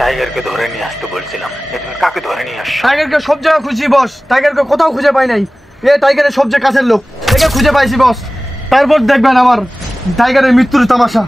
টাইগারকে ধরে নিয়ে আসতে বলছিলাম, তুমি কাকে ধরে নিয়ে আসছো? টাইগারকে সব জায়গায় খুঁজি বস, টাইগারকে কোথাও খুঁজে পাই নাই। এ টাইগারের সবচেয়ে কাছের লোক, একে খুঁজে পাইছি বস। তারপর দেখবেন আমার টাইগারের মৃত্যুর তামাশা।